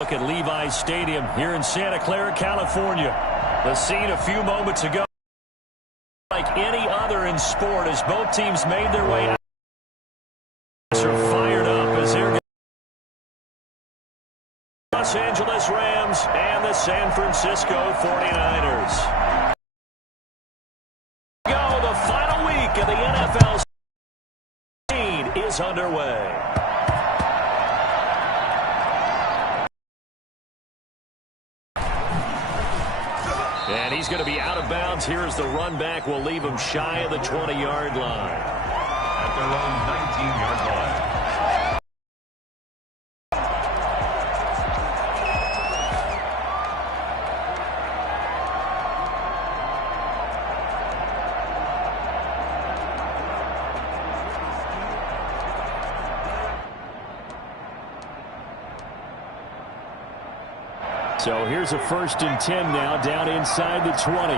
Look at Levi's Stadium here in Santa Clara, California. The scene a few moments ago, like any other in sport, as both teams made their way out. Are fired up as they're Los Angeles Rams and the San Francisco 49ers. Go, the final week of the NFL season is underway. And he's going to be out of bounds here as the run back will leave him shy of the 20-yard line. At their own 19-yard line. So here's a 1st and 10 now, down inside the 20.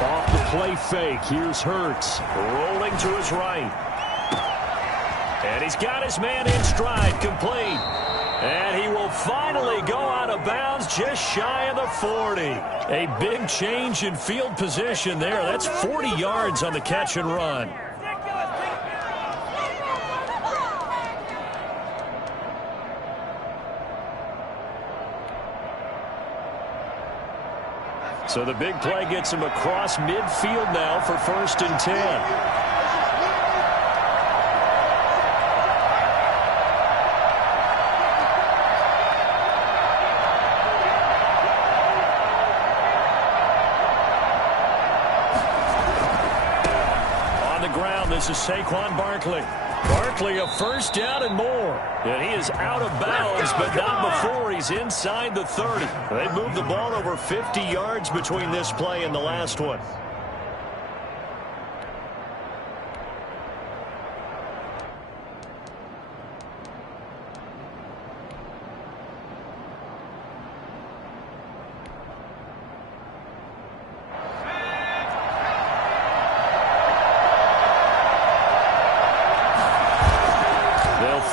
Off the play fake, here's Hurts, rolling to his right. And he's got his man in stride, complete. And he will finally go out of bounds just shy of the 40. A big change in field position there. That's 40 yards on the catch and run. So the big play gets him across midfield now for 1st and 10. This is Saquon Barkley. Barkley a 1st down and more. And he is out of bounds, but not before he's inside the 30. They moved the ball over 50 yards between this play and the last one.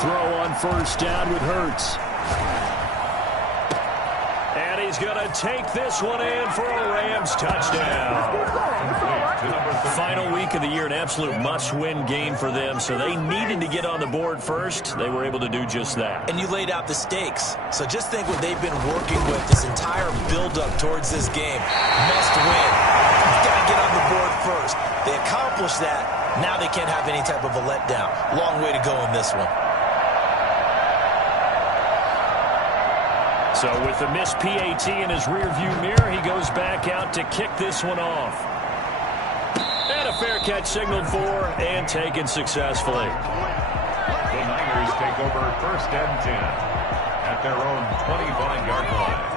Throw on 1st down with Hurts. And he's going to take this one in for a Rams touchdown. Final week of the year, an absolute must-win game for them, so they needed to get on the board first. They were able to do just that. And you laid out the stakes. So just think what they've been working with this entire build-up towards this game. Must win. You've got to get on the board first. They accomplished that. Now they can't have any type of a letdown. Long way to go in this one. So with the missed PAT in his rearview mirror, he goes back out to kick this one off. And a fair catch signaled for and taken successfully. The Niners take over 1st and 10 at their own 25-yard line.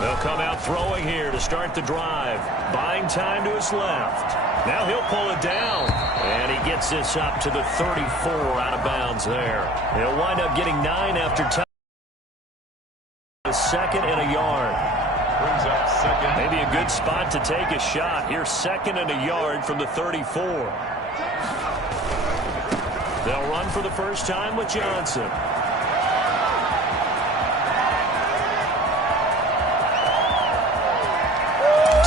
They'll come out throwing here to start the drive. Buying time to his left. Now he'll pull it down. And he gets this up to the 34 out of bounds there. He'll wind up getting 9 after time. A 2nd and a yard. Brings up 2nd. Maybe a good spot to take a shot. Here's 2nd and a yard from the 34. They'll run for the first time with Johnson.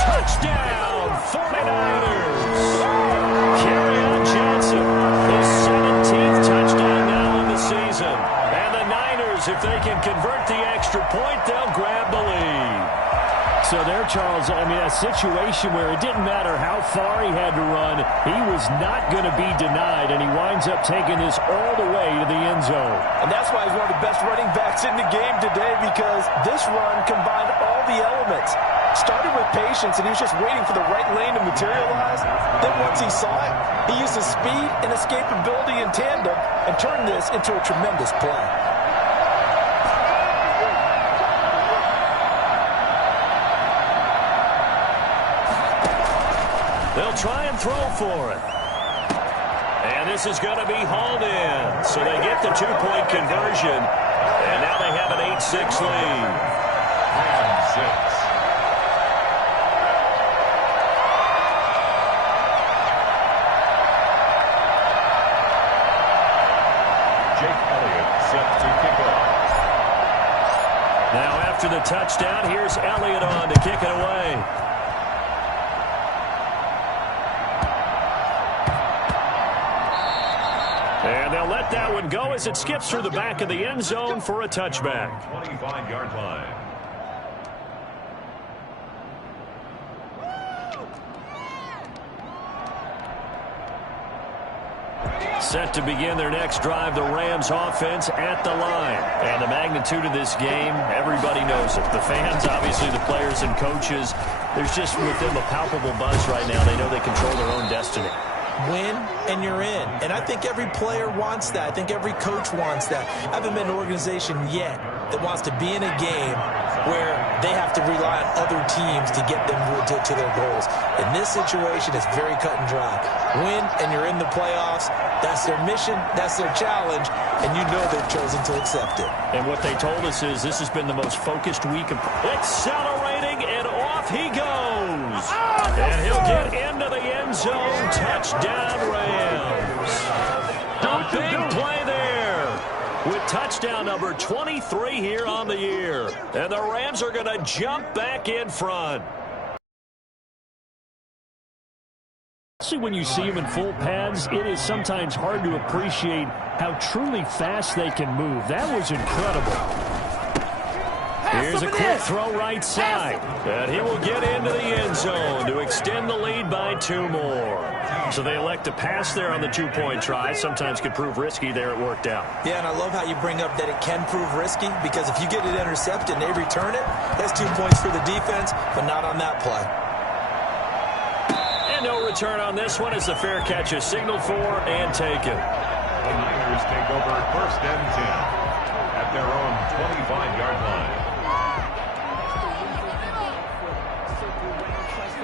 Touchdown, 49ers. Kerryon Johnson, his 17th touchdown now in the season. And the Niners, if they can convert the extra point, they'll grab the lead. So there, Charles, I mean, a situation where it didn't matter how far he had to run, he was not going to be denied, and he winds up taking this all the way to the end zone. And that's why he's one of the best running backs in the game today, because this run combined all the elements. Started with patience, and he was just waiting for the right lane to materialize. Then once he saw it, he used his speed and escapability in tandem and turned this into a tremendous play. They'll try and throw for it. And this is going to be hauled in. So they get the two-point conversion. And now they have an 8-6 lead. And 6. Now after the touchdown, here's Elliott on to kick it away. And they'll let that one go as it skips through the back of the end zone for a touchback. 25-yard line. Set to begin their next drive, the Rams offense at the line. And the magnitude of this game, everybody knows it. The fans, obviously the players and coaches, there's just with them a palpable buzz right now. They know they control their own destiny. Win, and you're in. And I think every player wants that. I think every coach wants that. I haven't met an organization yet that wants to be in a game where they have to rely on other teams to get them to their goals. In this situation, it's very cut and dry. Win, and you're in the playoffs. That's their mission. That's their challenge. And you know they've chosen to accept it. And what they told us is this has been the most focused week of accelerating, and off he goes. And he'll get into the end zone. Touchdown, Rams. A big play there with touchdown number 23 here on the year. And the Rams are going to jump back in front. Especially when you see them in full pads, it is sometimes hard to appreciate how truly fast they can move. That was incredible. Here's a quick throw right side. And he will get into the end zone to extend the lead by 2 more. So they elect to pass there on the two-point try. Sometimes could prove risky. There it worked out. Yeah, and I love how you bring up that it can prove risky, because if you get it intercepted and they return it, that's 2 points for the defense, but not on that play. And no return on this one as the fair catch is signaled for and taken. The Niners take over 1st and 10 at their own 25-yard line.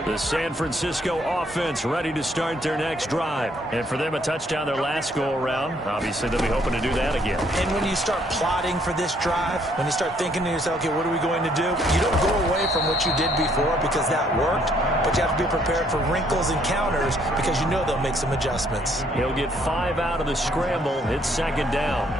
The San Francisco offense ready to start their next drive. And for them, a touchdown their last go-around. Obviously, they'll be hoping to do that again. And when you start plotting for this drive, when you start thinking to yourself, okay, what are we going to do? You don't go away from what you did before because that worked, but you have to be prepared for wrinkles and counters because you know they'll make some adjustments. He'll get 5 out of the scramble. It's 2nd down.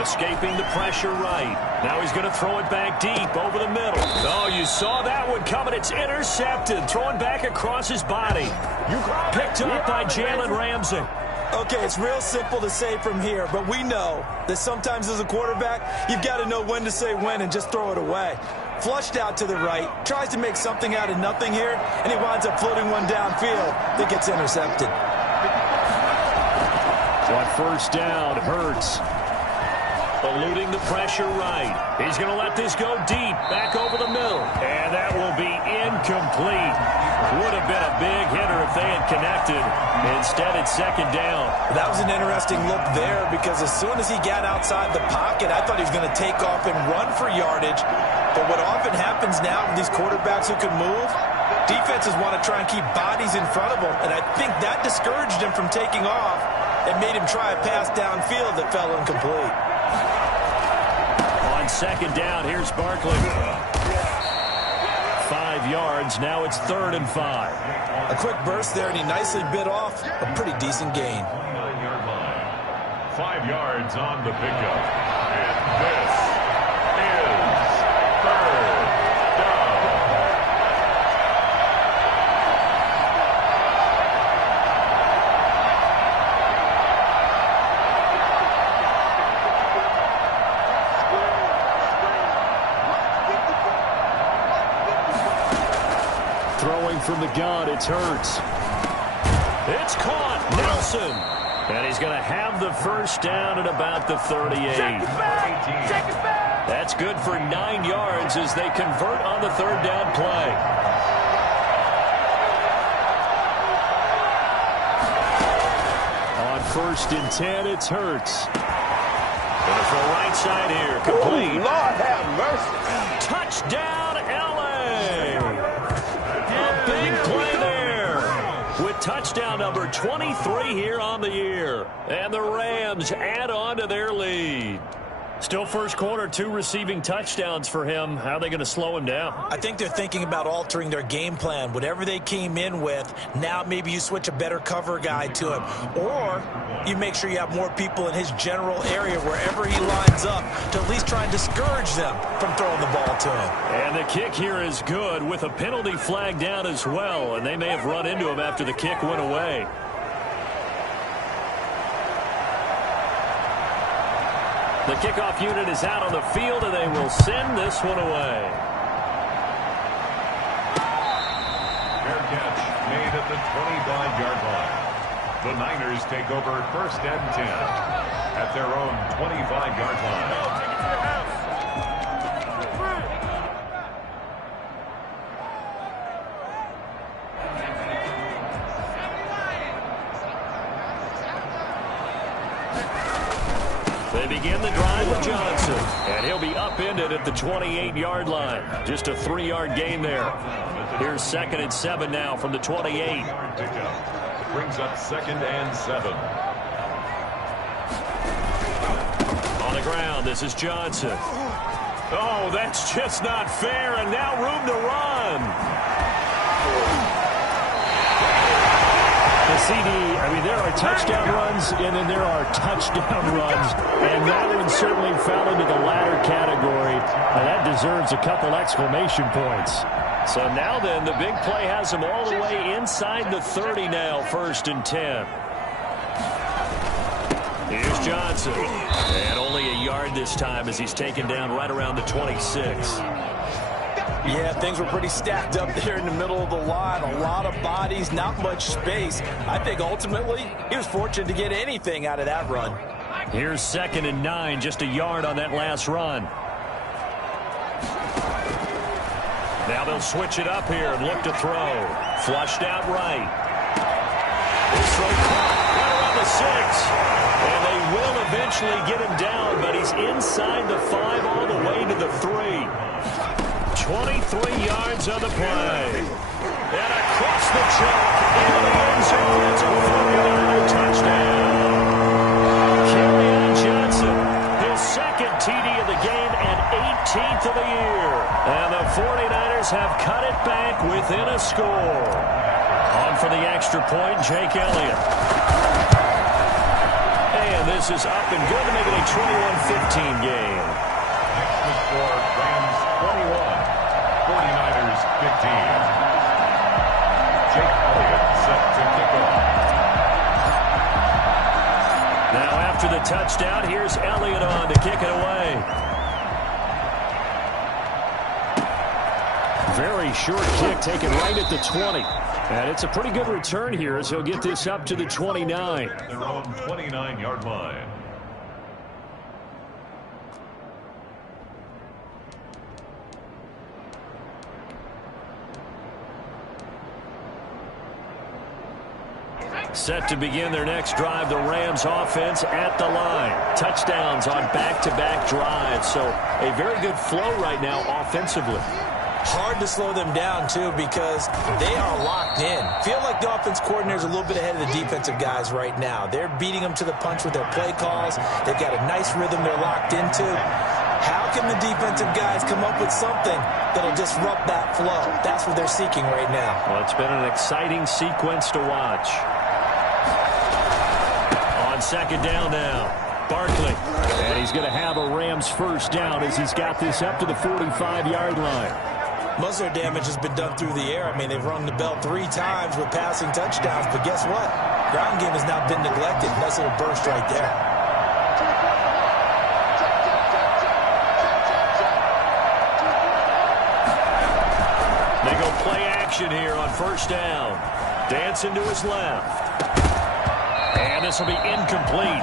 Escaping the pressure right. Now he's going to throw it back deep over the middle. Oh, you saw that one coming. It's intercepted. Throwing back across his body. Picked up by Jalen Ramsey. Okay, it's real simple to say from here, but we know that sometimes as a quarterback, you've got to know when to say when and just throw it away. Flushed out to the right, tries to make something out of nothing here, and he winds up floating one downfield that gets intercepted. On 1st down, Hurts. Eluding the pressure right. He's going to let this go deep, back over the middle. And that will be incomplete. Would have been a big hitter if they had connected. Instead, it's 2nd down. That was an interesting look there because as soon as he got outside the pocket, I thought he was going to take off and run for yardage. But what often happens now with these quarterbacks who can move, defenses want to try and keep bodies in front of them. And I think that discouraged him from taking off and made him try a pass downfield that fell incomplete. On 2nd down, here's Barkley. 5 yards. Now it's 3rd and 5. A quick burst there, and he nicely bit off a pretty decent gain. 9-yard line. 5 yards on the pickup. And this is 3rd down. Throwing from the gun, it's Hurts. It's caught. Nelson. And he's going to have the 1st down at about the 38. That's good for 9 yards as they convert on the third down play. On 1st and 10, it's Hurts. Gonna throw right side here. Complete. Ooh, Lord have mercy. Touchdown, L.A. A big play there with touchdown number 23 here on the year. And the Rams add on to their lead. Still first quarter, 2 receiving touchdowns for him. How are they going to slow him down? I think they're thinking about altering their game plan. Whatever they came in with, now maybe you switch a better cover guy to him. Or you make sure you have more people in his general area wherever he lines up to at least try and discourage them from throwing the ball to him. And the kick here is good with a penalty flag down as well. And they may have run into him after the kick went away. The kickoff unit is out on the field, and they will send this one away. Fair catch made at the 25-yard line. The Niners take over 1st and 10 at their own 25-yard line. They begin the drive with Johnson, and he'll be upended at the 28-yard line. Just a 3-yard gain there. Here's 2nd and 7 now from the 28. Brings up 2nd and 7. On the ground, this is Johnson. Oh, that's just not fair, and now room to run. The CD, I mean, there are touchdown runs, and then there are touchdown runs. And that one certainly fell into the latter category. And that deserves a couple exclamation points. So now then, the big play has him all the way inside the 30 now, 1st and 10. Here's Johnson. And only a yard this time as he's taken down right around the 26. Yeah, things were pretty stacked up there in the middle of the line. A lot of bodies, not much space. I think ultimately he was fortunate to get anything out of that run. Here's 2nd and 9, just a yard on that last run. Now they'll switch it up here and look to throw. Flushed out right. This throw right around the 6. And they will eventually get him down, but he's inside the 5 all the way to the 3. 23 yards on the play. And across the chalk into the end zone. It's a 49-yard touchdown. Johnson, his 2nd TD of the game and 18th of the year. And the 49ers have cut it back within a score. On for the extra point, Jake Elliott. And this is up and good to make it a 21-15 game. The score, Rams 21, 49ers 15. Jake Elliott set to kick off. Now after the touchdown, here's Elliott on to kick it away. Very short kick taken right at the 20. And it's a pretty good return here as he'll get this up to the 29. Their own 29-yard line. Set to begin their next drive, the Rams offense at the line. Touchdowns on back-to-back drives, so a very good flow right now offensively. Hard to slow them down, too, because they are locked in. Feel like the offense coordinator is a little bit ahead of the defensive guys right now. They're beating them to the punch with their play calls. They've got a nice rhythm they're locked into. How can the defensive guys come up with something that'll disrupt that flow? That's what they're seeking right now. Well, it's been an exciting sequence to watch. On 2nd down now, Barkley. And he's going to have a Rams first down as he's got this up to the 45-yard line. Most of their damage has been done through the air. I mean, they've rung the bell 3 times with passing touchdowns, but guess what? Ground game has not been neglected. Nice little burst right there. They go play action here on 1st down. Dancing to his left. And this will be incomplete.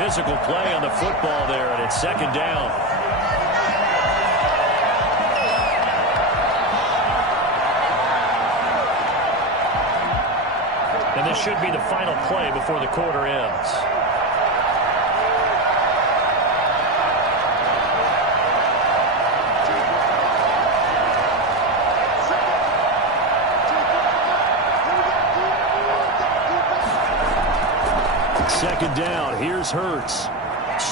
Physical play on the football there, and it's 2nd down. And this should be the final play before the quarter ends. Second down, here's Hurts.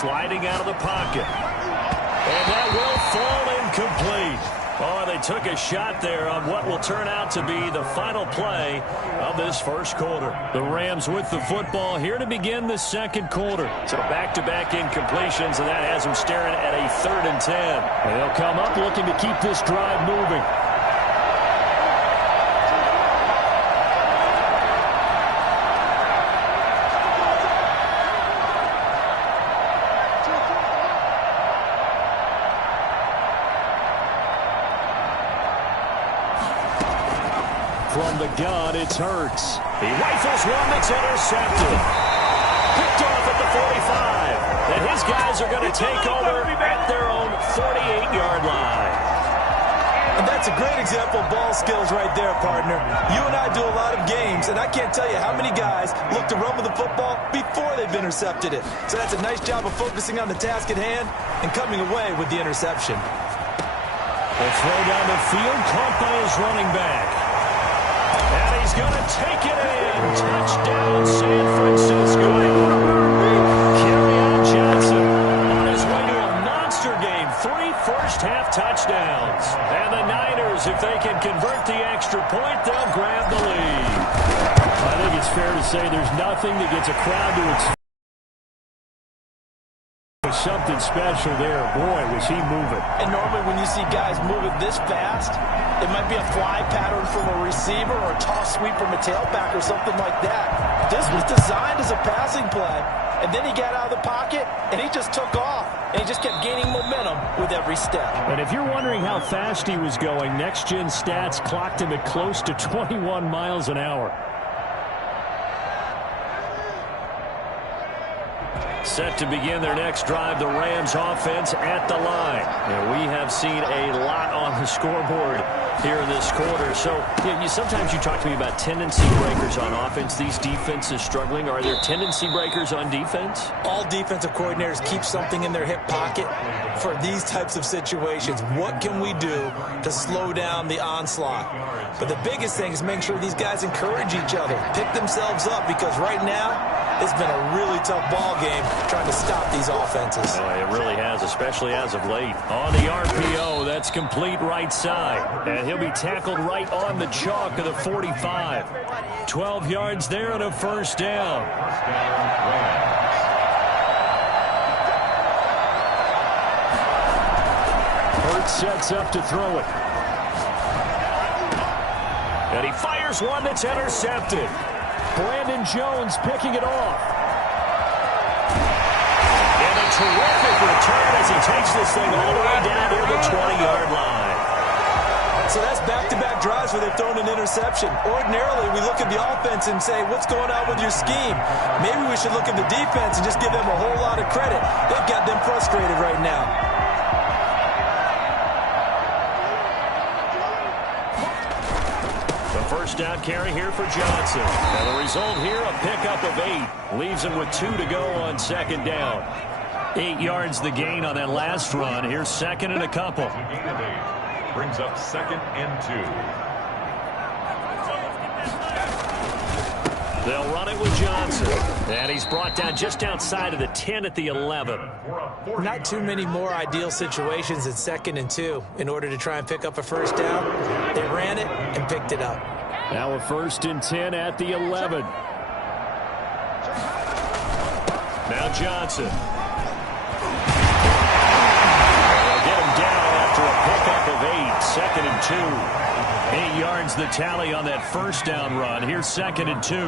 Sliding out of the pocket. And that will fall incomplete. Oh, they took a shot there on what will turn out to be the final play of this first quarter. The Rams with the football here to begin the second quarter. So back-to-back incompletions, and that has them staring at a 3rd and 10. And they'll come up looking to keep this drive moving. From the gun, it's Hurts. He rifles one that's intercepted. Picked off at the 45. And his guys are going to take over at their own 48-yard line. And that's a great example of ball skills right there, partner. You and I do a lot of games, and I can't tell you how many guys look to run with the football before they've intercepted it. So that's a nice job of focusing on the task at hand and coming away with the interception. The throw down the field, caught by his running back. And he's going to take it in. Touchdown, San Francisco. Kerryon Johnson on his way to a monster game. 3 first-half touchdowns. And the Niners, if they can convert the extra point, they'll grab the lead. I think it's fair to say there's nothing that gets a crowd to its feet. Something special there. Boy, was he moving. And normally when you see guys moving this fast, it might be a fly pattern from a receiver or a toss sweep from a tailback or something like that. This was designed as a passing play. And then he got out of the pocket, and he just took off. And he just kept gaining momentum with every step. And if you're wondering how fast he was going, next-gen stats clocked him at close to 21 miles an hour. Set to begin their next drive, the Rams offense at the line. And we have seen a lot on the scoreboard here in this quarter. So sometimes you talk to me about tendency breakers on offense. These defenses struggling. Are there tendency breakers on defense? All defensive coordinators keep something in their hip pocket for these types of situations. What can we do to slow down the onslaught? But the biggest thing is making sure these guys encourage each other, pick themselves up, because right now it's been a really tough ball game trying to stop these offenses. Oh, it really has, especially as of late. On the RPO, that's complete right side. And he'll be tackled right on the chalk of the 45. 12 yards there and a first down. Hurts sets up to throw it. And he fires one that's intercepted. Brandon Jones picking it off. And a terrific return as he takes this thing all the way down to the 20-yard line. So that's back-to-back drives where they've thrown an interception. Ordinarily, we look at the offense and say, what's going on with your scheme? Maybe we should look at the defense and just give them a whole lot of credit. They've got them frustrated right now. First down carry here for Johnson. And the result here, a pickup of 8. Leaves him with 2 to go on second down. 8 yards the gain on that last run. Here's second and a couple. Brings up 2nd and 2. They'll run it with Johnson. And he's brought down just outside of the 10 at the 11. Not too many more ideal situations at 2nd and 2 in order to try and pick up a first down. They ran it and picked it up. Now a 1st and 10 at the 11. Now Johnson. They'll get him down after a pickup of 8. 2nd and 2. 8 yards the tally on that first down run. Here's 2nd and 2. 8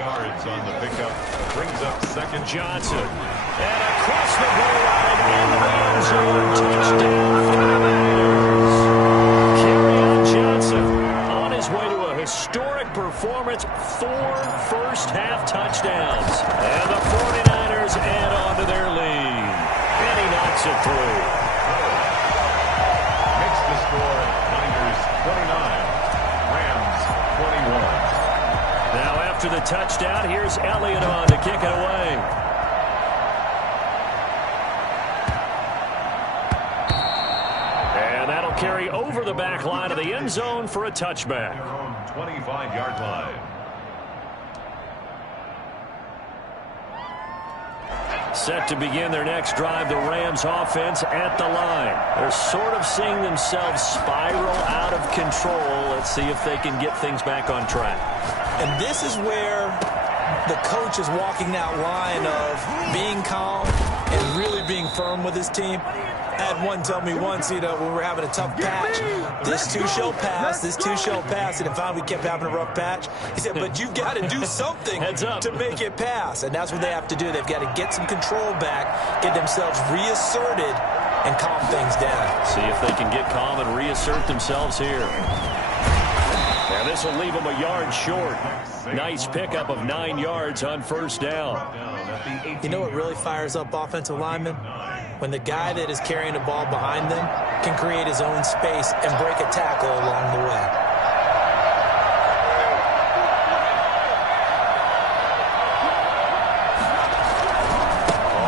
yards on the pickup. Brings up 2nd. Johnson. And across the goal line into the end zone. Touchdown. Kerryon Johnson on his way to a historic performance. 4 first-half touchdowns. And the 49ers add on to their lead. And he knocks it through. Makes the score Niners 29. Rams 21. Now after after the touchdown. Here's Elliott on to kick it away. And that'll carry over the back line of the end zone for a touchback. 25-yard line. Set to begin their next drive, the Rams offense at the line. They're sort of seeing themselves spiral out of control. Let's see if they can get things back on track. And this is where the coach is walking that line of being calm and really being firm with his team. I had one tell me once, when we were having a tough patch, this too shall pass, this too shall pass. And if we kept having a rough patch, he said, but you've got to do something to make it pass. And that's what they have to do. They've got to get some control back, get themselves reasserted, and calm things down. See if they can get calm and reassert themselves here. And this will leave them a yard short. Nice pickup of 9 yards on first down. You know what really fires up offensive linemen? When the guy that is carrying the ball behind them can create his own space and break a tackle along the way.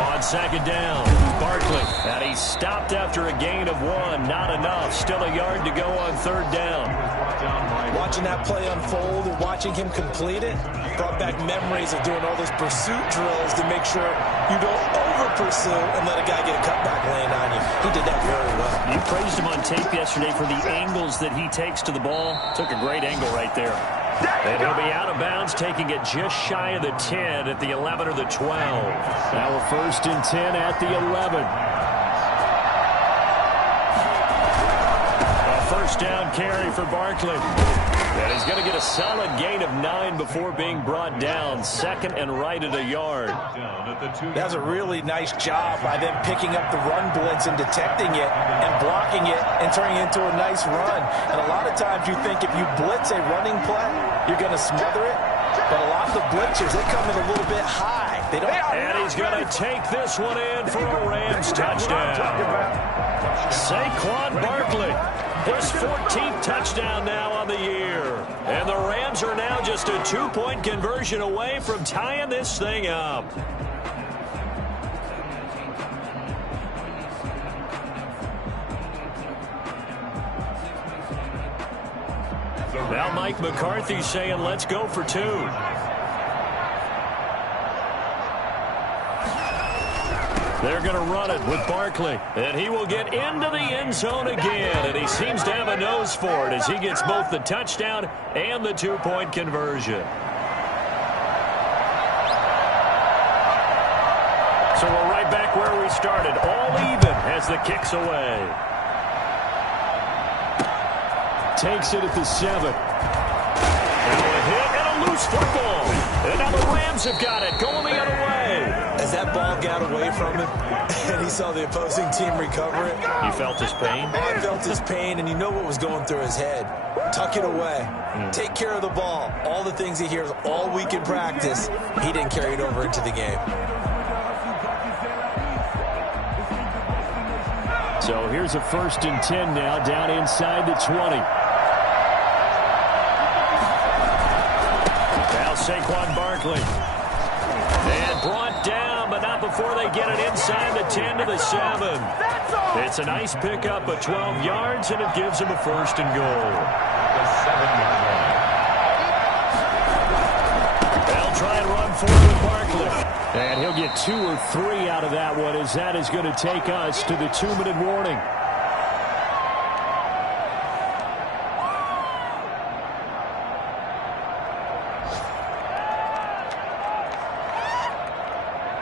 On second down, Barkley. And he stopped after a gain of 1. Not enough. Still a yard to go on third down. Watching that play unfold and watching him complete it brought back memories of doing all those pursuit drills to make sure you don't over-pursue and let a guy get a cutback land on you. He did that very well. You praised him on tape yesterday for the angles that he takes to the ball. Took a great angle right there. And he'll be out of bounds, taking it just shy of the 10 at the 11 or the 12. Now we're first and 10 at the 11. A first down carry for Barkley. And he's going to get a solid gain of 9 before being brought down. Second and right at a yard. That's a really nice job by them picking up the run blitz and detecting it and blocking it and turning it into a nice run. And a lot of times you think if you blitz a running play, you're going to smother it. But a lot of the blitzers, they come in a little bit high. They don't. And he's going to take this one in for a Rams touchdown. Saquon Barkley. His 14th touchdown now on the year. And the Rams are now just a 2-point conversion away from tying this thing up. Now Mike McCarthy saying, let's go for 2. They're going to run it with Barkley. And he will get into the end zone again. And he seems to have a nose for it as he gets both the touchdown and the 2-point conversion. So we're right back where we started. All even as the kick's away. Takes it at the 7. Now a hit and a loose football. And now the Rams have got it. Going the other way. As that ball got away from him and he saw the opposing team recover it. You felt his pain? Oh, I felt his pain, and you know what was going through his head. Tuck it away. Take care of the ball. All the things he hears all week in practice, he didn't carry it over into the game. So here's a first and 10 now, down inside the 20. Now Saquon Barkley. And brought down, but not before they get it inside the 10 to the 7. It's a nice pickup of 12 yards, and it gives them a first and goal. The 7-yard line. They'll try and run forward with Barkley. And he'll get 2 or 3 out of that one, as that is going to take us to the 2-minute warning.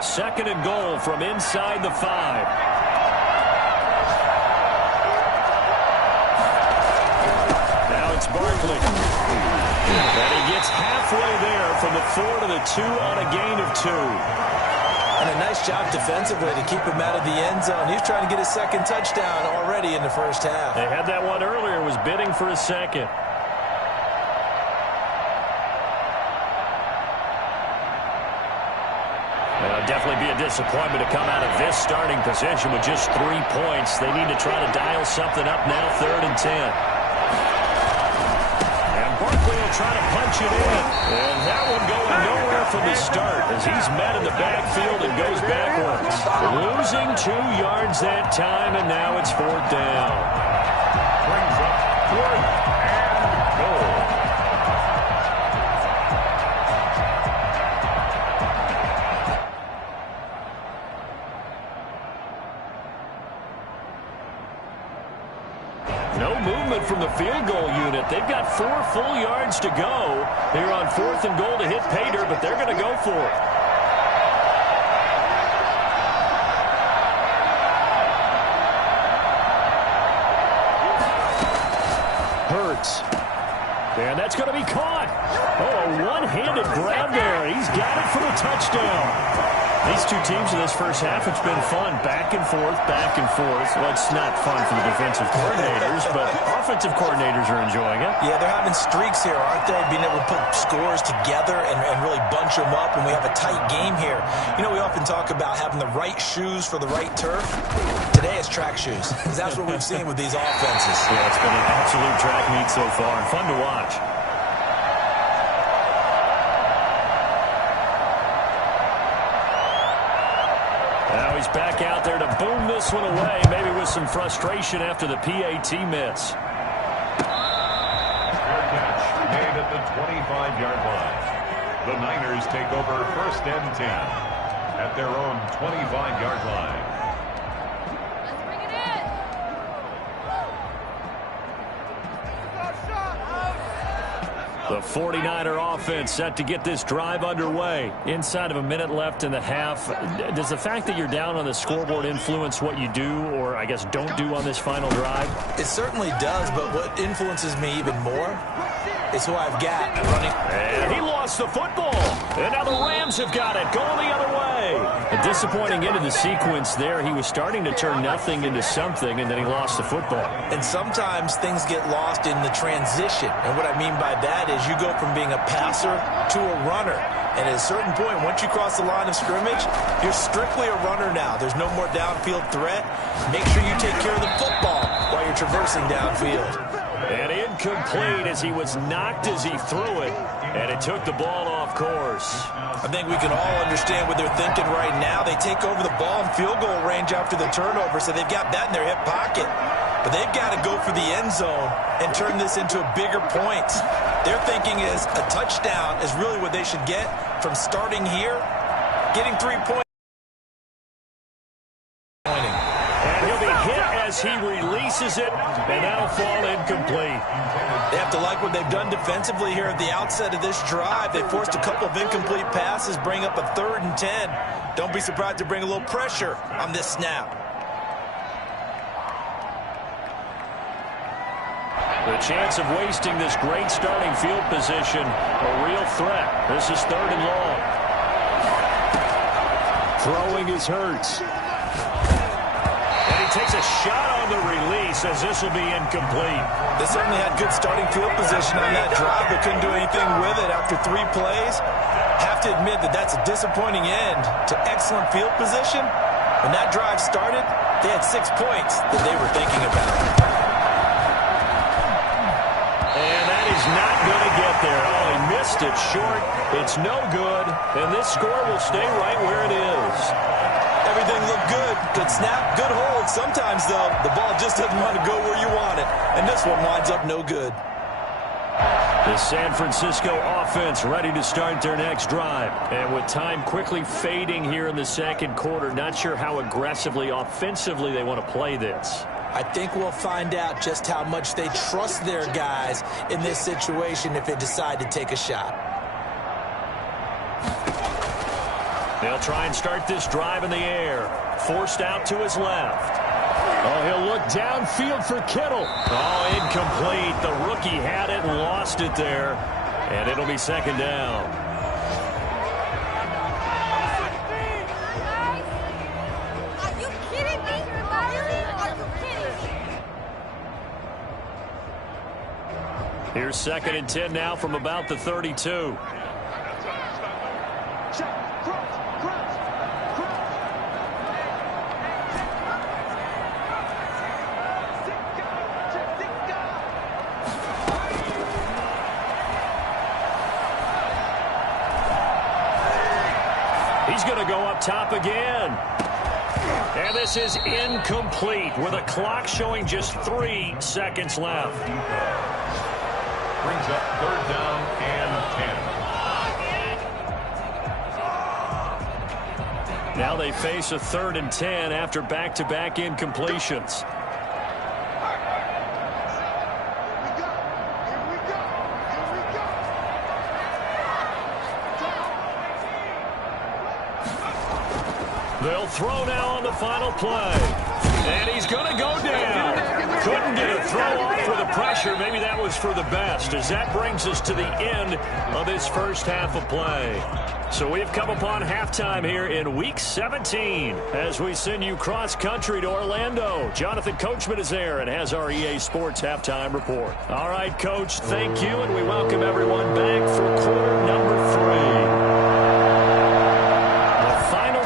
Second and goal from inside the 5. Now it's Barkley. And he gets halfway there from the 4 to the 2 on a gain of 2. And a nice job defensively to keep him out of the end zone. He was trying to get his second touchdown already in the first half. They had that one earlier, was bidding for a second. Definitely be a disappointment to come out of this starting position with just 3 points. They need to try to dial something up now, 3rd and 10. And Barkley will try to punch it in. And that one going from the start as he's met in the backfield and goes backwards. Losing 2 yards that time, and now it's 4th down. Brings up 4th and goal. No movement from the field goal unit. They've got 4 full yards to go here on 4th and goal to hit Pater, but they're going to go for it. Hurts. And that's going to be caught. Oh, a one-handed grab there. He's got it for the touchdown. These two teams in this first half, it's been fun. Back and forth, back and forth. Well, it's not fun for the defensive coordinators, but offensive coordinators are enjoying it. Yeah, they're having streaks here, aren't they? Being able to put scores together and really bunch them up, and we have a tight game here. You know, we often talk about having the right shoes for the right turf. Today it's track shoes, because that's what we've seen with these offenses. Yeah, it's been an absolute track meet so far, and fun to watch. Now he's back out there to boom this one away, maybe with some frustration after the PAT miss. Fair catch made at the 25-yard line. The Niners take over 1st and 10 at their own 25-yard line. Let's bring it in. The 49er offense set to get this drive underway. Inside of a minute left in the half. Does the fact that you're down on the scoreboard influence what you do, or I guess don't do on this final drive? It certainly does, but what influences me even more is who I've got running. And he lost the football. And now the Rams have got it, going the other way. A disappointing end of the sequence there. He was starting to turn nothing into something, and then he lost the football. And sometimes things get lost in the transition. And what I mean by that is you go from being a passer to a runner. And at a certain point, once you cross the line of scrimmage, you're strictly a runner now. There's no more downfield threat. Make sure you take care of the football while you're traversing downfield. And incomplete as he was knocked as he threw it. And it took the ball off course. I think we can all understand what they're thinking right now. They take over the ball in field goal range after the turnover, so they've got that in their hip pocket. But they've got to go for the end zone and turn this into a bigger point. Their thinking is a touchdown is really what they should get from starting here, getting 3 points. And he'll be hit as he releases it, and that'll fall incomplete. They have to like what they've done defensively here at the outset of this drive. They forced a couple of incomplete passes, bring up a 3rd and 10. Don't be surprised to bring a little pressure on this snap. The chance of wasting this great starting field position, a real threat. This is 3rd and long. Throwing is Hurts. And he takes a shot on the release as this will be incomplete. They certainly had good starting field position on that drive, but couldn't do anything with it after 3 plays. Have to admit that that's a disappointing end to excellent field position. When that drive started, they had 6 points that they were thinking about. And that is not going to get there. Oh, he missed it short. It's no good. And this score will stay right where it is. Everything looked good. Good snap, good hold. Sometimes, though, the ball just doesn't want to go where you want it. And this one winds up no good. The San Francisco offense ready to start their next drive. And with time quickly fading here in the second quarter, not sure how aggressively, offensively they want to play this. I think we'll find out just how much they trust their guys in this situation if they decide to take a shot. They'll try and start this drive in the air. Forced out to his left. Oh, he'll look downfield for Kittle. Oh, incomplete. The rookie had it and lost it there. And it'll be 2nd down. Are you kidding me? Really? Are you kidding? Here's 2nd and 10 now from about the 32. He's going to go up top again. And this is incomplete with a clock showing just 3 seconds left. Brings up 3rd down and 10. Now they face a 3rd and 10 after back-to-back incompletions. They'll throw now on the final play. And he's going to go down. Couldn't get a throw off with the pressure. Maybe that was for the best, as that brings us to the end of this first half of play. So we've come upon halftime here in Week 17 as we send you cross-country to Orlando. Jonathan Coachman is there and has our EA Sports halftime report. All right, Coach, thank you, and we welcome everyone back for quarter number 3.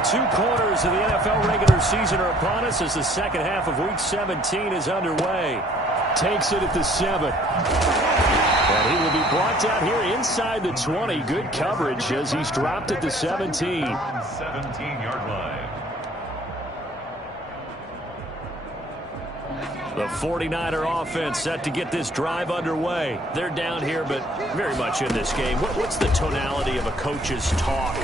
2 quarters of the NFL regular season are upon us as the second half of Week 17 is underway. Takes it at the 7. And he will be brought down here inside the 20. Good coverage as he's dropped at the 17. 17-yard line. The 49er offense set to get this drive underway. They're down here, but very much in this game. What's the tonality of a coach's talk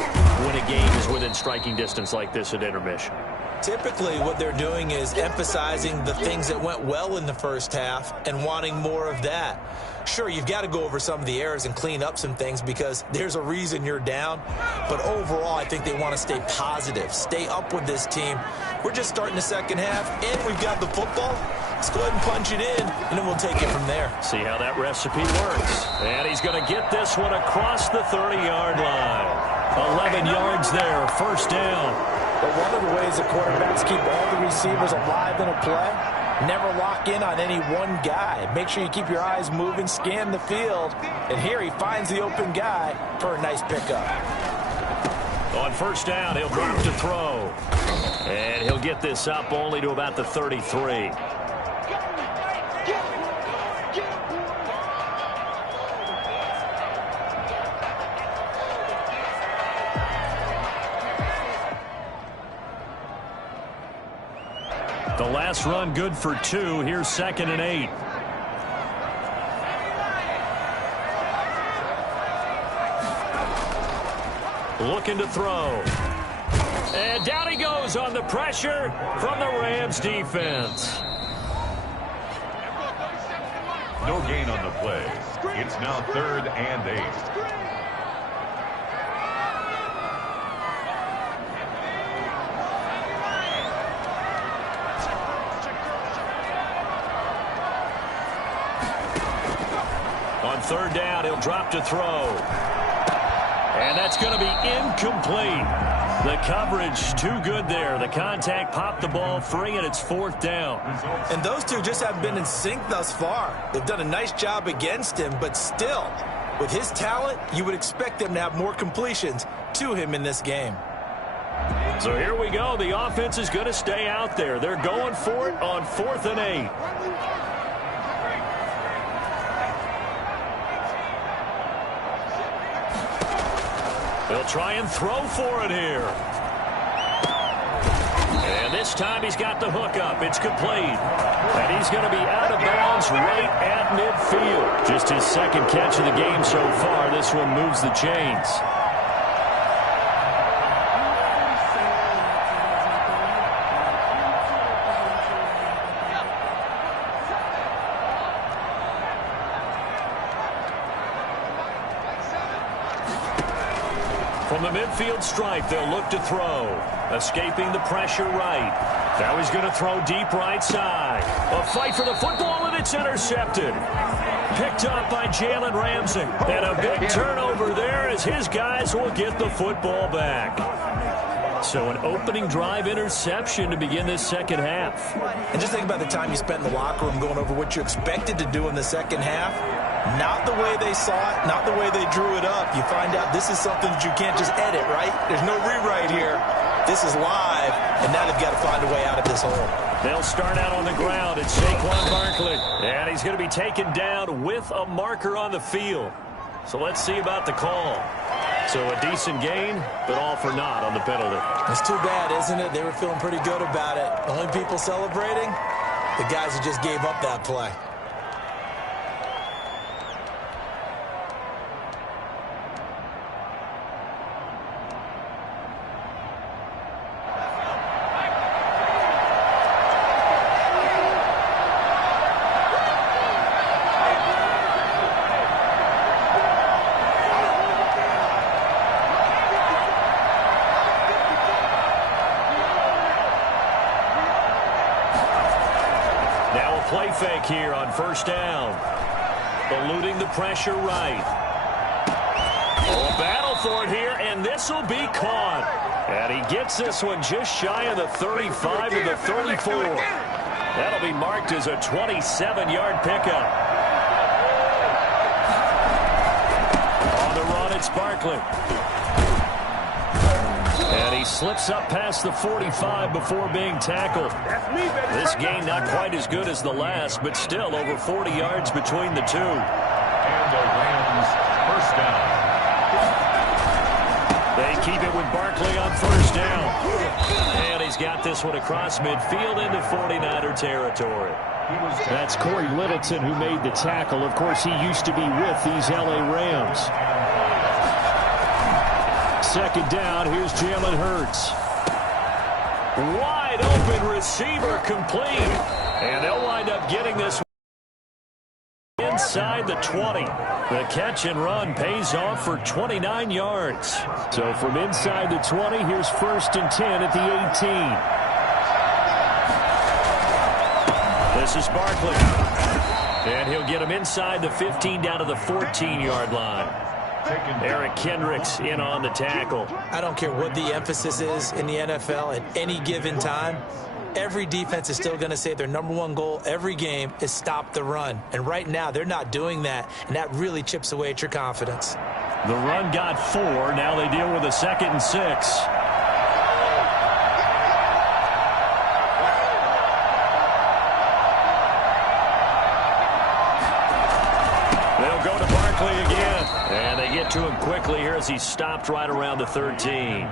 when a game is within striking distance like this at intermission? Typically, what they're doing is emphasizing the things that went well in the first half and wanting more of that. Sure, you've got to go over some of the errors and clean up some things because there's a reason you're down. But overall, I think they want to stay positive, stay up with this team. We're just starting the second half, and we've got the football. Let's go ahead and punch it in, and then we'll take it from there. See how that recipe works. And he's going to get this one across the 30-yard line. 11 yards there, first down. But one of the ways the quarterbacks keep all the receivers alive in a play, never lock in on any one guy. Make sure you keep your eyes moving, scan the field. And here he finds the open guy for a nice pickup. On first down, he'll drop to throw. And he'll get this up only to about the 33. The last run good for 2. Here's 2nd and 8. Looking to throw. And down he goes on the pressure from the Rams defense. No gain on the play. It's now 3rd and 8. On 3rd down, he'll drop to throw. And that's going to be incomplete. The coverage too good there. The contact popped the ball free, and it's 4th down. And those two just haven't been in sync thus far. They've done a nice job against him, but still, with his talent, you would expect them to have more completions to him in this game. So here we go. The offense is going to stay out there. They're going for it on 4th and 8. They'll try and throw for it here. And this time he's got the hook up. It's complete. And he's going to be out of bounds right at midfield. Just his 2nd catch of the game so far. This one moves the chains. From the midfield stripe, they'll look to throw. Escaping the pressure right. Now he's going to throw deep right side. A fight for the football, and it's intercepted. Picked up by Jalen Ramsey. And a big turnover there as his guys will get the football back. So an opening drive interception to begin this second half. And just think about the time you spent in the locker room going over what you expected to do in the second half. Not the way they saw it, not the way they drew it up. You find out this is something that you can't just edit, right? There's no rewrite here. This is live, and now they've got to find a way out of this hole. They'll start out on the ground. It's Saquon Barkley. And he's going to be taken down with a marker on the field. So let's see about the call. So a decent gain, but all for naught on the penalty. It's too bad, isn't it? They were feeling pretty good about it. Only people celebrating, the guys who just gave up that play. Play fake here on first down. Eluding the pressure right. Oh, battle for it here, and this will be caught. And he gets this one just shy of the 35 to the 34. That'll be marked as a 27-yard pickup. On the run, it's Barkley. And he slips up past the 45 before being tackled. This gain not quite as good as the last, but still over 40 yards between the two. And the Rams first down. They keep it with Barkley on first down. And he's got this one across midfield into 49er territory. That's Corey Littleton who made the tackle. Of course, he used to be with these L.A. Rams. Second down, here's Jalen Hurts. Wide open receiver complete. And they'll wind up getting this inside the 20. The catch and run pays off for 29 yards. So from inside the 20, here's first and 10 at the 18. This is Barkley. And he'll get him inside the 15 down to the 14-yard line. Eric Kendricks in on the tackle. I don't care what the emphasis is in the NFL at any given time. Every defense is still going to say their number one goal every game is stop the run. And right now, they're not doing that, and that really chips away at your confidence. The run got 4. Now they deal with a 2nd and 6. They'll go to Barkley again. And they get to him quickly here as he stopped right around the 13.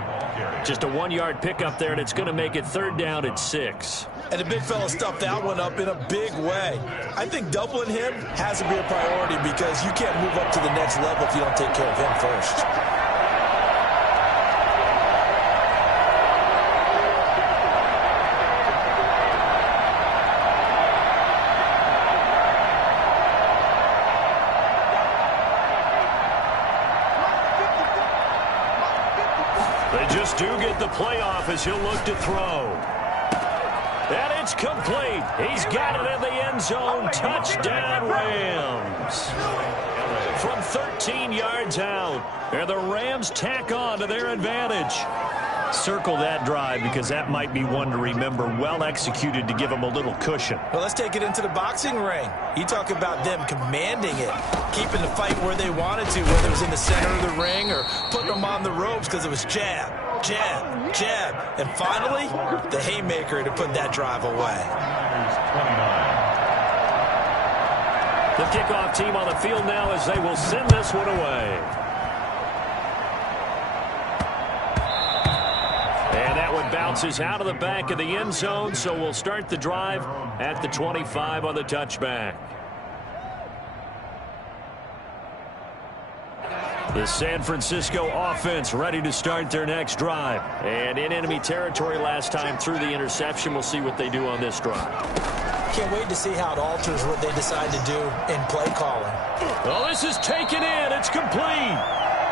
Just a 1-yard pickup there, and it's going to make it 3rd down at 6. And the big fella stuffed that one up in a big way. I think doubling him has to be a priority because you can't move up to the next level if you don't take care of him first. Do get the playoff as he'll look to throw. And it's complete. He's got it in the end zone. Touchdown, Rams. From 13 yards out. And the Rams tack on to their advantage. Circle that drive because that might be one to remember. Well executed to give them a little cushion. Well, let's take it into the boxing ring. You talk about them commanding it, keeping the fight where they wanted to, whether it was in the center of the ring or putting them on the ropes because it was jab, jab, jab. And finally, the haymaker to put that drive away. The kickoff team on the field now as they will send this one away. And that one bounces out of the back of the end zone, so we'll start the drive at the 25 on the touchback. The San Francisco offense ready to start their next drive. And in enemy territory last time through the interception. We'll see what they do on this drive. Can't wait to see how it alters what they decide to do in play calling. Oh, this is taken in. It's complete.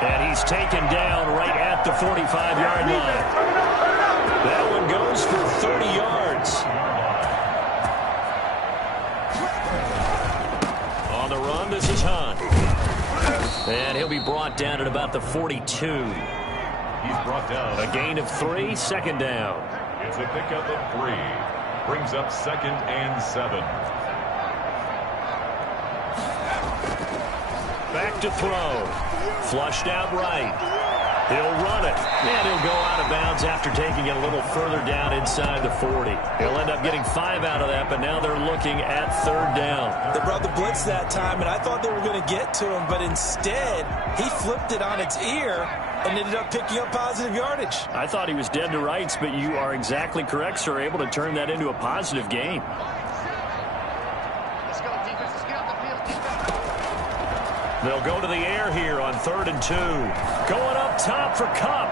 And he's taken down right at the 45-yard line. That one goes for 30 yards. On the run, this is Hunt. And he'll be brought down at about the 42. He's brought down. A gain of 3, 2nd down. It's a pickup of 3. Brings up 2nd and 7. Back to throw. Flushed out right. He'll run it. And he'll go out of bounds after taking it a little further down inside the 40. He'll end up getting 5 out of that, but now they're looking at 3rd down. They brought the blitz that time, and I thought they were going to get to him, but instead He flipped it on its ear and ended up picking up positive yardage. I thought he was dead to rights, but you are exactly correct, sir. Able to turn that into a positive gain. They'll go to the air here on 3rd and 2. Going up top for Kupp.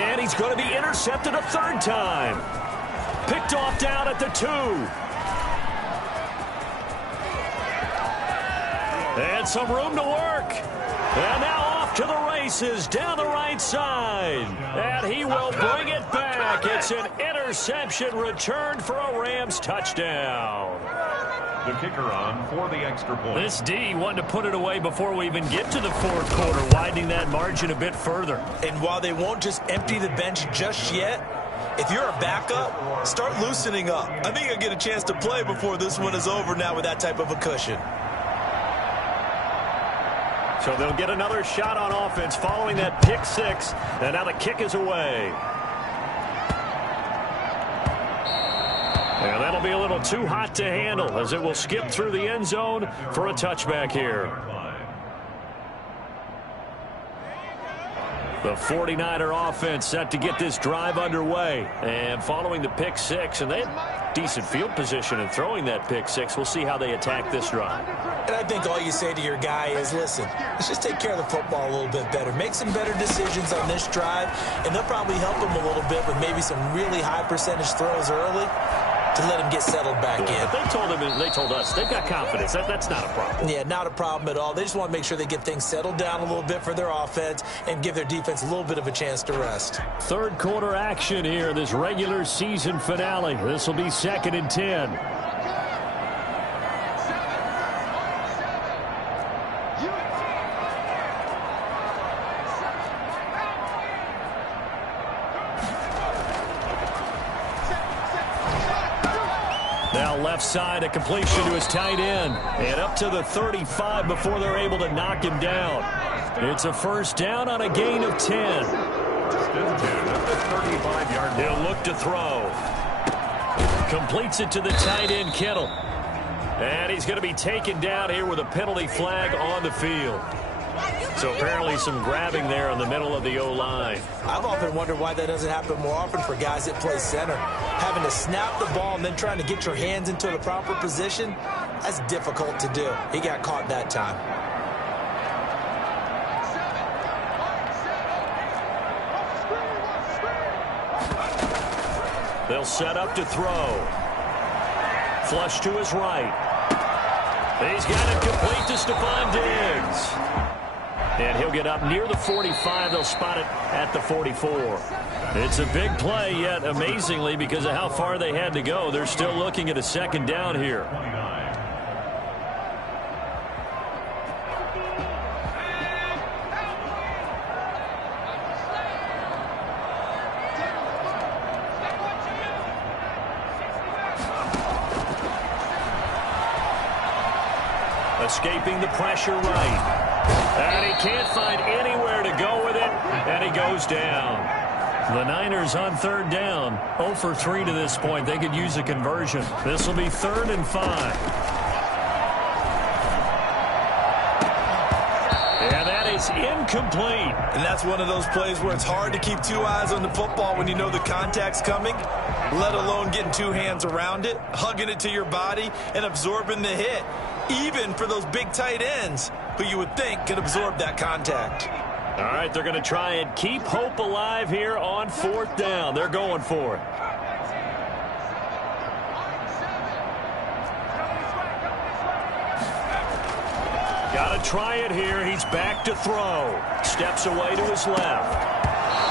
And he's going to be intercepted a third time. Picked off down at the 2. And some room to work. And now off to the races down the right side. And he will bring it back. It's an interception returned for a Rams touchdown. The kicker on for the extra point. This D wanted to put it away before we even get to the fourth quarter, widening that margin a bit further. And while they won't just empty the bench just yet, if you're a backup, start loosening up. I think you'll get a chance to play before this one is over now with that type of a cushion. So they'll get another shot on offense following that pick 6, and now the kick is away. And that'll be a little too hot to handle as it will skip through the end zone for a touchback here. The 49er offense set to get this drive underway. And following the pick 6, and they had decent field position in throwing that pick 6. We'll see how they attack this drive. And I think all you say to your guy is, listen, let's just take care of the football a little bit better. Make some better decisions on this drive, and they'll probably help him a little bit with maybe some really high percentage throws early to let him get settled back in. They told us they've got confidence. That's not a problem. Yeah, not a problem at all. They just want to make sure they get things settled down a little bit for their offense and give their defense a little bit of a chance to rest. Third quarter action here, this regular season finale. This will be 2nd and 10. Now left side, a completion to his tight end. And up to the 35 before they're able to knock him down. It's a first down on a gain of 10. He'll look to throw. Completes it to the tight end, Kittle. And he's going to be taken down here with a penalty flag on the field. So apparently some grabbing there in the middle of the O-line. I've often wondered why that doesn't happen more often for guys that play center. Having to snap the ball and then trying to get your hands into the proper position, that's difficult to do. He got caught that time. They'll set up to throw. Flush to his right. He's got it complete to Stephon Diggs. And he'll get up near the 45. They'll spot it at the 44. It's a big play, yet amazingly, because of how far they had to go, they're still looking at a second down here. Escaping the pressure right. And he can't find anywhere to go with it, and he goes down. The Niners on 3rd down, 0 for 3 to this point. They could use a conversion. This will be 3rd and 5. And that is incomplete. And that's one of those plays where it's hard to keep two eyes on the football when you know the contact's coming, let alone getting two hands around it, hugging it to your body, and absorbing the hit. Even for those big tight ends who you would think can absorb that contact. All right, they're going to try and keep hope alive here on 4th down. They're going for it. Got to try it here. He's back to throw. Steps away to his left.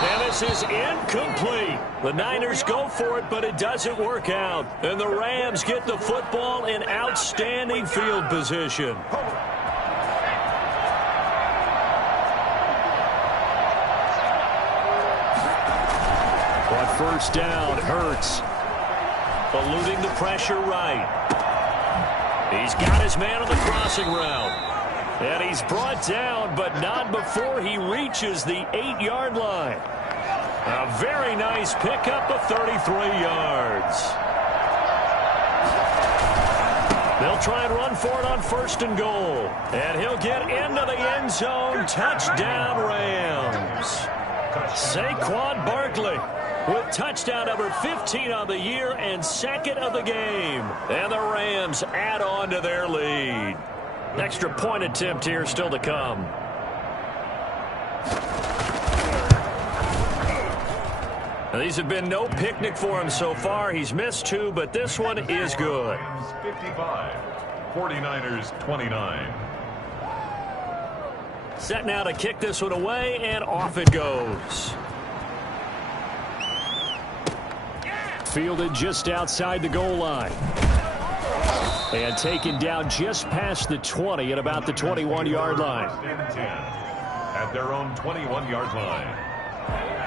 And this is incomplete. The Niners go for it, but it doesn't work out. And the Rams get the football in outstanding field position. On first down, Hurts. Eluding the pressure right. He's got his man on the crossing route. And he's brought down, but not before he reaches the 8-yard line. A very nice pickup of 33 yards. They'll try and run for it on 1st and goal. And he'll get into the end zone. Touchdown, Rams. Saquon Barkley with touchdown number 15 on the year and 2nd of the game. And the Rams add on to their lead. Extra point attempt here still to come. Now, these have been no picnic for him so far. He's missed 2, but this one is good. 55, 49ers 29. Set now to kick this one away, and off it goes. Fielded just outside the goal line. And taken down just past the 20 at about the 21-yard line. At their own 21-yard line.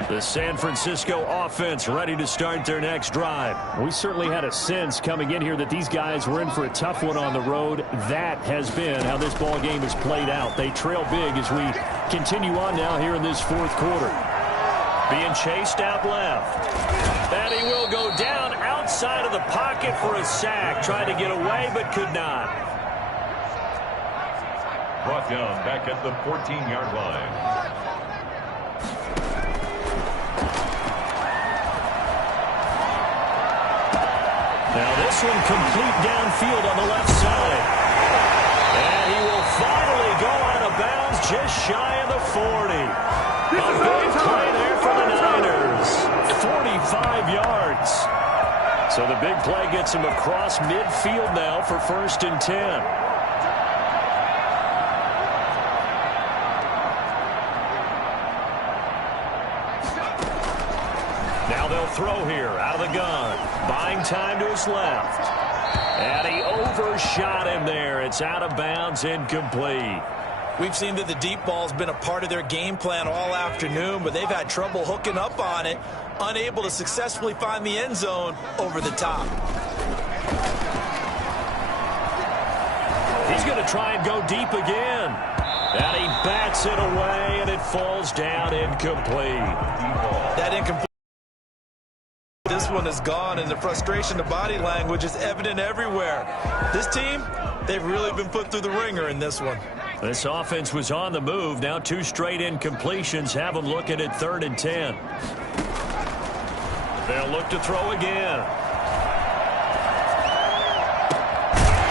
The San Francisco offense ready to start their next drive. We certainly had a sense coming in here that these guys were in for a tough one on the road. That has been how this ball game has played out. They trail big as we continue on now here in this 4th quarter. Being chased out left. And he will go down outside of the pocket for a sack. Tried to get away but could not. Brought down back at the 14-yard line. Now this one complete downfield on the left side. And he will finally go out of bounds just shy of the 40. A big play there for the Niners. 45 yards. So the big play gets him across midfield now for 1st and 10. Now they'll throw here out of the gun. Buying time to his left. And he overshot him there. It's out of bounds, incomplete. We've seen that the deep ball's been a part of their game plan all afternoon, but they've had trouble hooking up on it, unable to successfully find the end zone over the top. He's going to try and go deep again. And he bats it away, and it falls down incomplete. That incomplete. This one is gone, and the frustration, the body language is evident everywhere. This team, they've really been put through the ringer in this one. This offense was on the move. Now 2 straight incompletions have them looking at 3rd and 10. They'll look to throw again.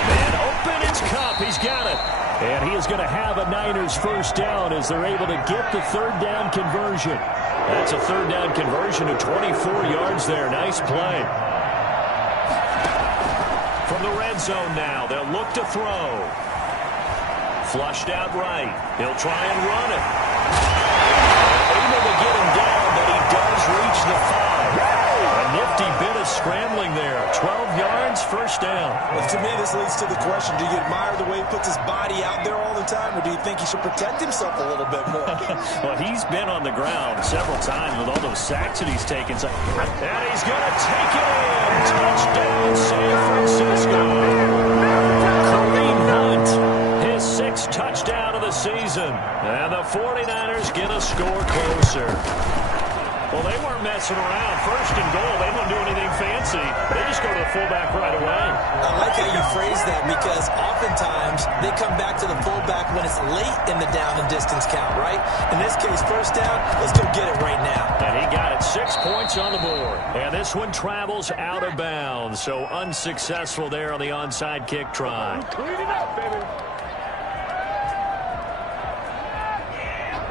And open, it's Cup. He's got it. And he is going to have a Niners 1st down as they're able to get the 3rd down conversion. That's a 3rd down conversion of 24 yards there. Nice play. From the red zone now, they'll look to throw. Flushed out right. He'll try and run it. Able to get him down, but he does reach the 5. A nifty bit of scrambling there. 12 yards, 1st down. Well, to me, this leads to the question, do you admire the way he puts his body out there all the time, or do you think he should protect himself a little bit more? Well, he's been on the ground several times with all those sacks that he's taken. And he's going to take it in. Touchdown, San Francisco. Kareem Hunt, his 6th touchdown of the season. And the 49ers get a score closer. Well, they weren't messing around. 1st and goal, they don't do anything fancy. They just go to the fullback right away. I like how you phrase that because oftentimes they come back to the fullback when it's late in the down and distance count, right? In this case, 1st down, let's go get it right now. And he got it. 6 points on the board. And this one travels out of bounds. So unsuccessful there on the onside kick try. Clean it up, baby.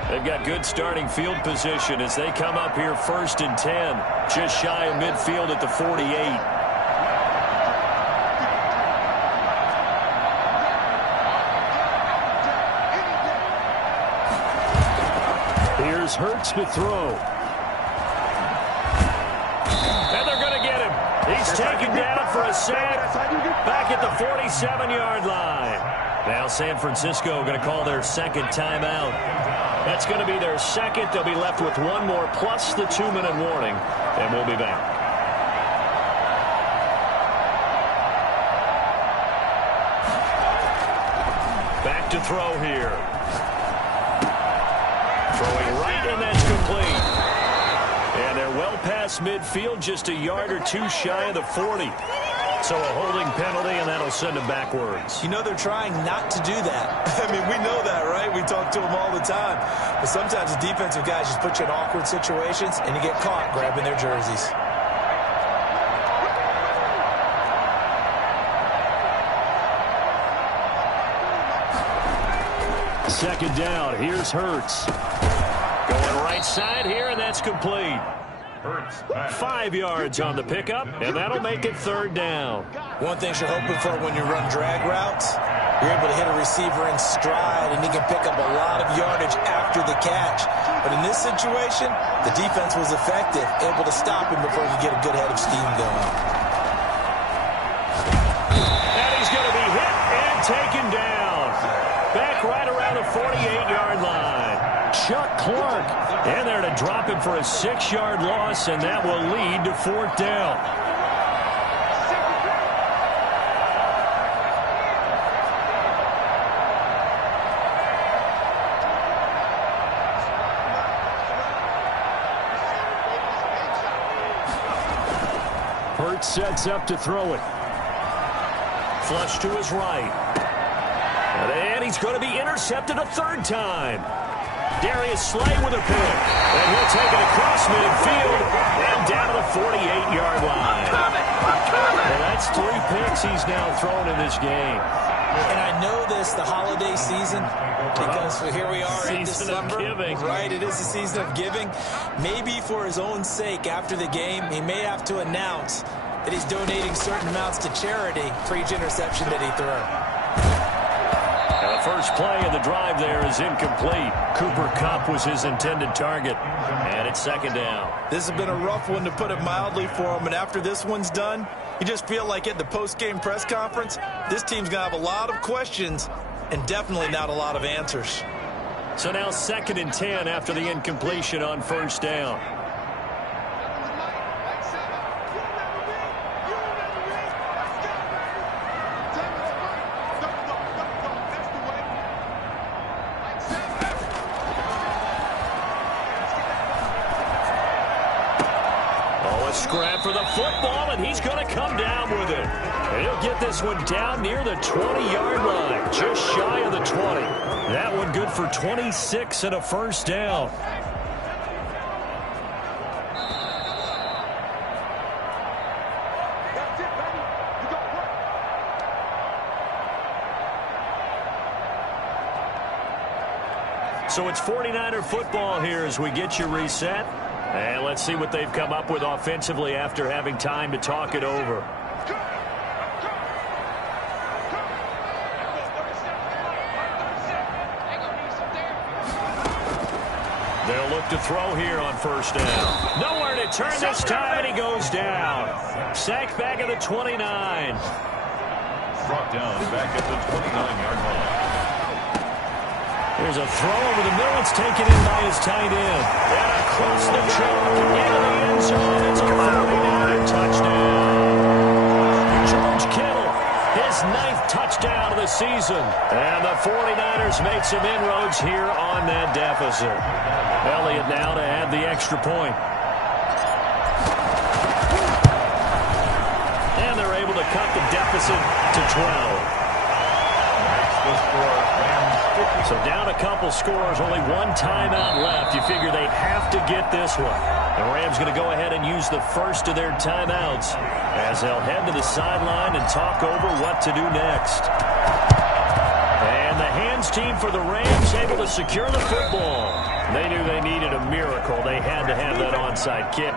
They've got good starting field position as they come up here 1st and 10. Just shy of midfield at the 48. Here's Hurts to throw. And they're going to get him. He's taken down for a sack back at the 47-yard line. Now San Francisco going to call their 2nd timeout. That's going to be their 2nd. They'll be left with 1 more plus the 2-minute warning. And we'll be back. Back to throw here. Throwing right, and that's complete. And they're well past midfield, just a yard or 2 shy of the 40. So a holding penalty, and that'll send him backwards. You know they're trying not to do that. I mean, we know that, right? We talk to them all the time. But sometimes the defensive guys just put you in awkward situations, and you get caught grabbing their jerseys. Second down. Here's Hurts. Going right side here, and that's complete. 5 yards on the pickup, and that'll make it third down. One thing you're hoping for when you run drag routes, you're able to hit a receiver in stride, and he can pick up a lot of yardage after the catch. But in this situation, the defense was effective, able to stop him before he could get a good head of steam going. And he's going to be hit and taken down. Back right around the 48-yard line. Chuck Clark in there to drop him for a 6-yard loss, and that will lead to fourth down. Hurts sets up to throw it. Flush to his right. And he's going to be intercepted a third time. Darius Slay with a pick. And he'll take it across midfield and down to the 48-yard line. Well, that's 3 picks he's now thrown in this game. And I know this, the holiday season, because here we are in December. Giving. Right, it is the season of giving. Maybe for his own sake after the game, he may have to announce that he's donating certain amounts to charity for each interception that he threw. The first play of the drive there is incomplete. Cooper Kupp was his intended target. And it's second down. This has been a rough one, to put it mildly, for him. And after this one's done, you just feel like at the post-game press conference, this team's going to have a lot of questions and definitely not a lot of answers. So now 2nd and 10 after the incompletion on first down. Scrap for the football, and he's going to come down with it. And he'll get this one down near the 20-yard line, just shy of the 20. That one good for 26 and a first down. So it's 49er football here as we get you reset. And let's see what they've come up with offensively after having time to talk it over. They'll look to throw here on first down. Nowhere to turn this time, and he goes down. Sacked back at the 29. Brought down back at the 29-yard line. There's a throw over the middle. It's taken in by his tight end. And across the chalk into the end zone. It's a 49er touchdown. George Kittle, his 9th touchdown of the season. And the 49ers make some inroads here on that deficit. Elliott now to add the extra point. And they're able to cut the deficit to 12. So down a couple scores, only one timeout left. You figure they have to get this one. The Rams going to go ahead and use the first of their timeouts as they'll head to the sideline and talk over what to do next. And the hands team for the Rams able to secure the football. They knew they needed a miracle. They had to have that onside kick.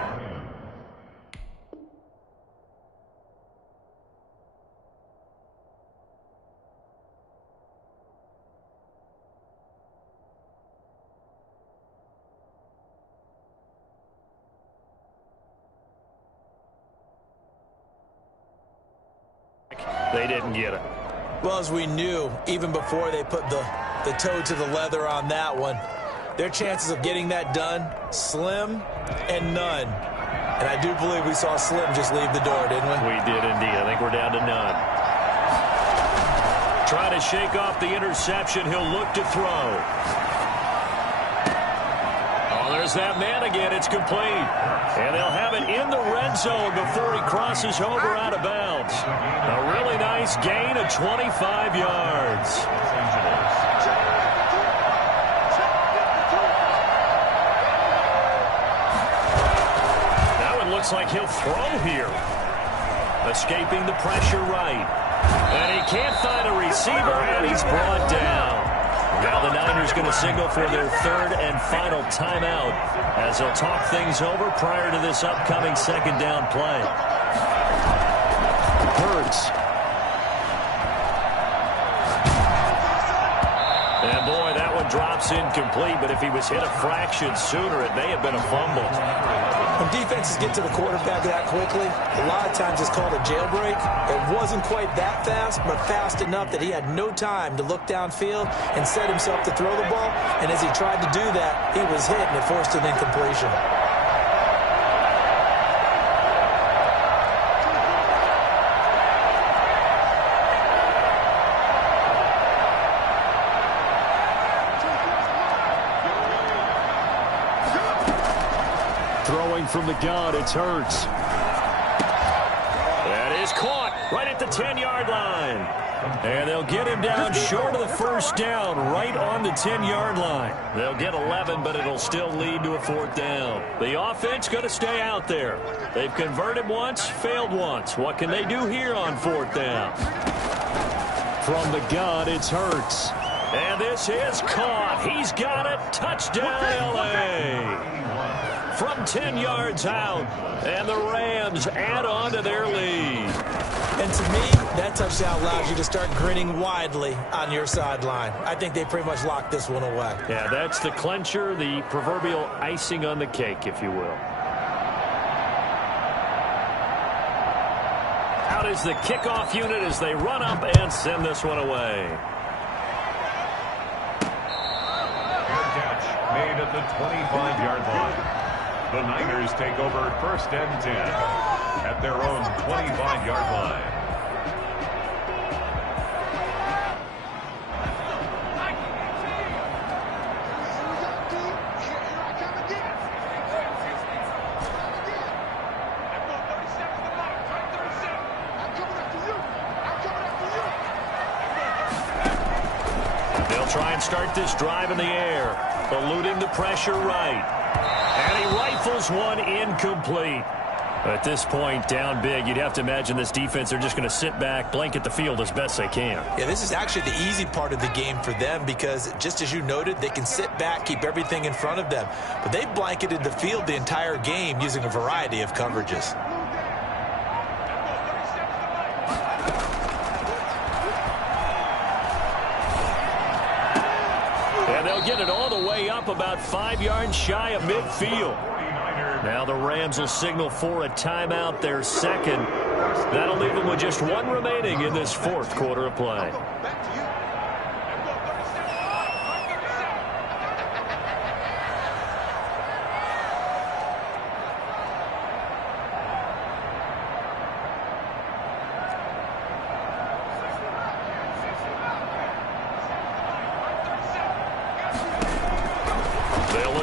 They didn't get it. Well, as we knew, even before they put the toe to the leather on that one, their chances of getting that done, slim and none. And I do believe we saw Slim just leave the door, didn't we? We did indeed. I think we're down to none. Trying to shake off the interception. He'll look to throw. Oh, There's that man again. It's complete. And they'll have it in the red zone before he crosses over out of bounds. A really nice gain of 25 yards. Now it looks like he'll throw here. Escaping the pressure right. And he can't find a receiver, and he's brought down. Now the Niners going to signal for their third and final timeout as they'll talk things over prior to this upcoming second down play. Hurts. And boy, that one drops incomplete, but if he was hit a fraction sooner, it may have been a fumble. When defenses get to the quarterback that quickly, a lot of times it's called a jailbreak. It wasn't quite that fast, but fast enough that he had no time to look downfield and set himself to throw the ball. And as he tried to do that, he was hit, and it forced an incompletion. Throwing from the gun, it's Hurts. That is caught right at the 10-yard line. And they'll get him down short of the first down, right on the 10-yard line. They'll get 11, but it'll still lead to a fourth down. The offense going to stay out there. They've converted once, failed once. What can they do here on fourth down? From the gun, it's Hurts. And this is caught. He's got it. Touchdown, L.A. From 10 yards out, and the Rams add on to their lead. And to me, that touchdown allows you to start grinning widely on your sideline. I think they pretty much locked this one away. Yeah, that's the clincher, the proverbial icing on the cake, if you will. Out is the kickoff unit as they run up and send this one away. Fair catch made at the 25-yard line. The Niners take over first and 10 at their own 25-yard line. They'll try and start this drive in the air, eluding the pressure right. And he rifles one incomplete. At this point, down big, you'd have to imagine this defense, they're just going to sit back, blanket the field as best they can. Yeah, this is actually the easy part of the game for them because, just as you noted, they can sit back, keep everything in front of them. But they've blanketed the field the entire game using a variety of coverages. And they'll get it all the way up about 5 yards shy of midfield. Now the Rams will signal for a timeout, their second. That'll leave them with just one remaining in this fourth quarter of play.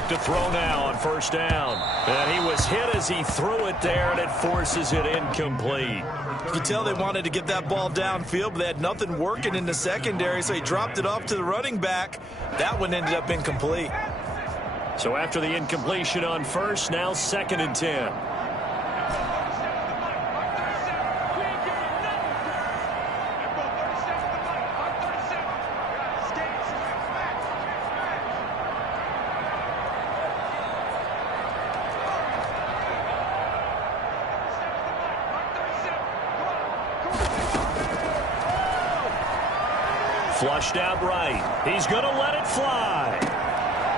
To throw now on first down. And he was hit as he threw it there, and it forces it incomplete. You could tell they wanted to get that ball downfield, but they had nothing working in the secondary, so he dropped it off to the running back. That one ended up incomplete. So after the incompletion on first, now second and 10. Flushed out right. He's going to let it fly.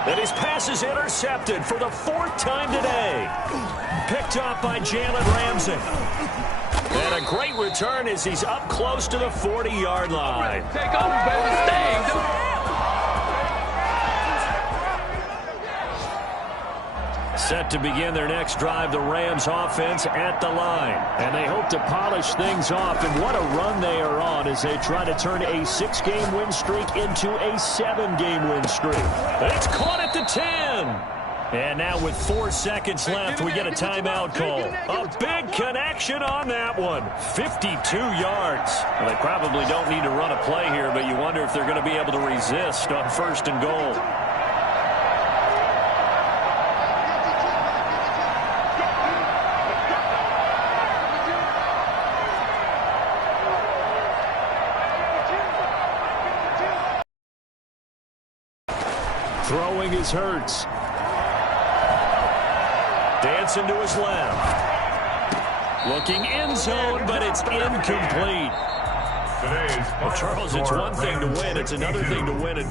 And his pass is intercepted for the fourth time today. Picked up by Jalen Ramsey. And a great return as he's up close to the 40-yard line. Take over, baby. Stay. Set to begin their next drive, the Rams offense at the line. And they hope to polish things off. And what a run they are on as they try to turn a 6-game win streak into a 7-game win streak. And it's caught at the 10. And now with 4 seconds left, we get a timeout call. A big connection on that one. 52 yards. Well, they probably don't need to run a play here, but you wonder if they're going to be able to resist on 1st and goal. Throwing is Hurts. Dancing to his left. Looking end zone, but it's incomplete. Well, Charles, it's one thing to win. It's another thing to win it.